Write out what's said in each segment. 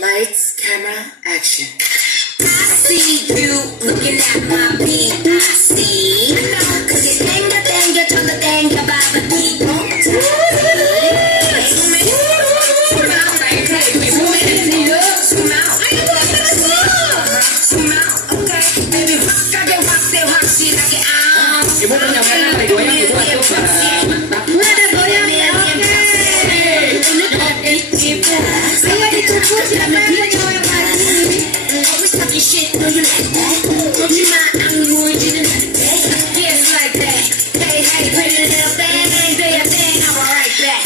Lights, camera, action. I see you looking at my beat. I see. Cause you tenga, turn the tenga by the beat. Ibu punya merah, ada goyang, ibu ada Saya ditutup sama dia yang mati. Always talking shit, know you like that? Don't you mind, I'm more than that. Yes, like that. Hey, hey, pretty little thing, do your thing, I'm right back.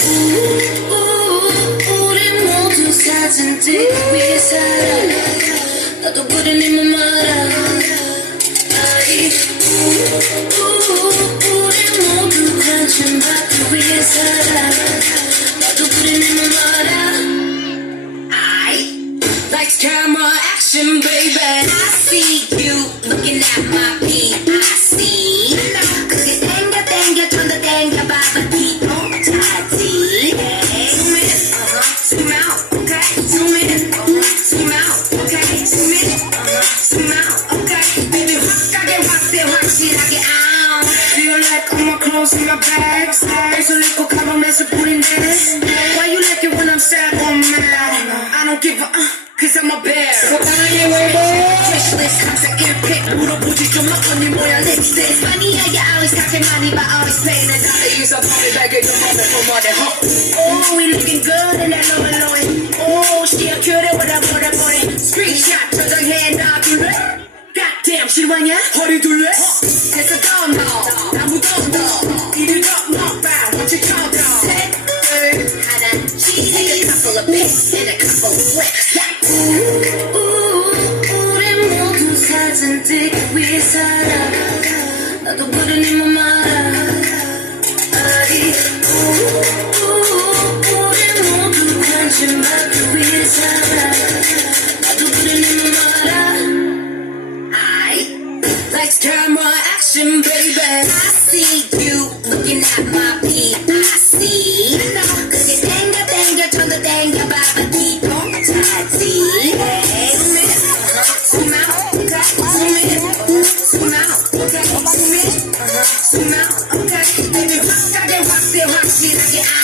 우리 모두 사진 찍기 위해 살아. 나도 그린 네 맘 알아. 우리 모두 관심 받기 위해 살아. 나도 그린 네 맘 알아. Lights, camera, action, baby. I see you looking at my beat. I see. Cause you tenga, turn the tenga by the beat. Oh, tighty. Zoom in, zoom out, okay. Zoom in, zoom out, okay. Zoom in, zoom out, okay. Baby, 확 실하게 out. Feel like all my clothes in my bags. So little 가방에서 뿌린데. Why you like it when I'm sad or mad? I don't give a cause I'm a bear. Wishlist 항상 1픽 물어보지 좀 언니 뭐야 lipstick. Funny how you always talking money but always paying the dollar. Use a party bag in your mother for money. Oh, we looking good in that low and low. Oh, she a cutie with a booty booty. Screenshot 저장해 놔둘래? Goddamn 실화냐? 허리 둘래? 됐어 don't know 나 묻어도 이리 더 먹방 what you call them? Set, 하단지 take a couple of pics and a couple of flicks. 우리 모두 사진 찍기 위해 살아. 나도 그린 네 맘 알아. 우리 모두 관심 받기 위해 살아. 나도 그린 네 맘 알아. Lights, camera, action, baby. I see you looking at my beat. I see. Cause you tenga, turn the tenga by the beat. Oh, tighty. Zoom in, zoom out, okay. Zoom in, zoom out, okay. Zoom in, zoom out, okay. Baby, 확실하게 out.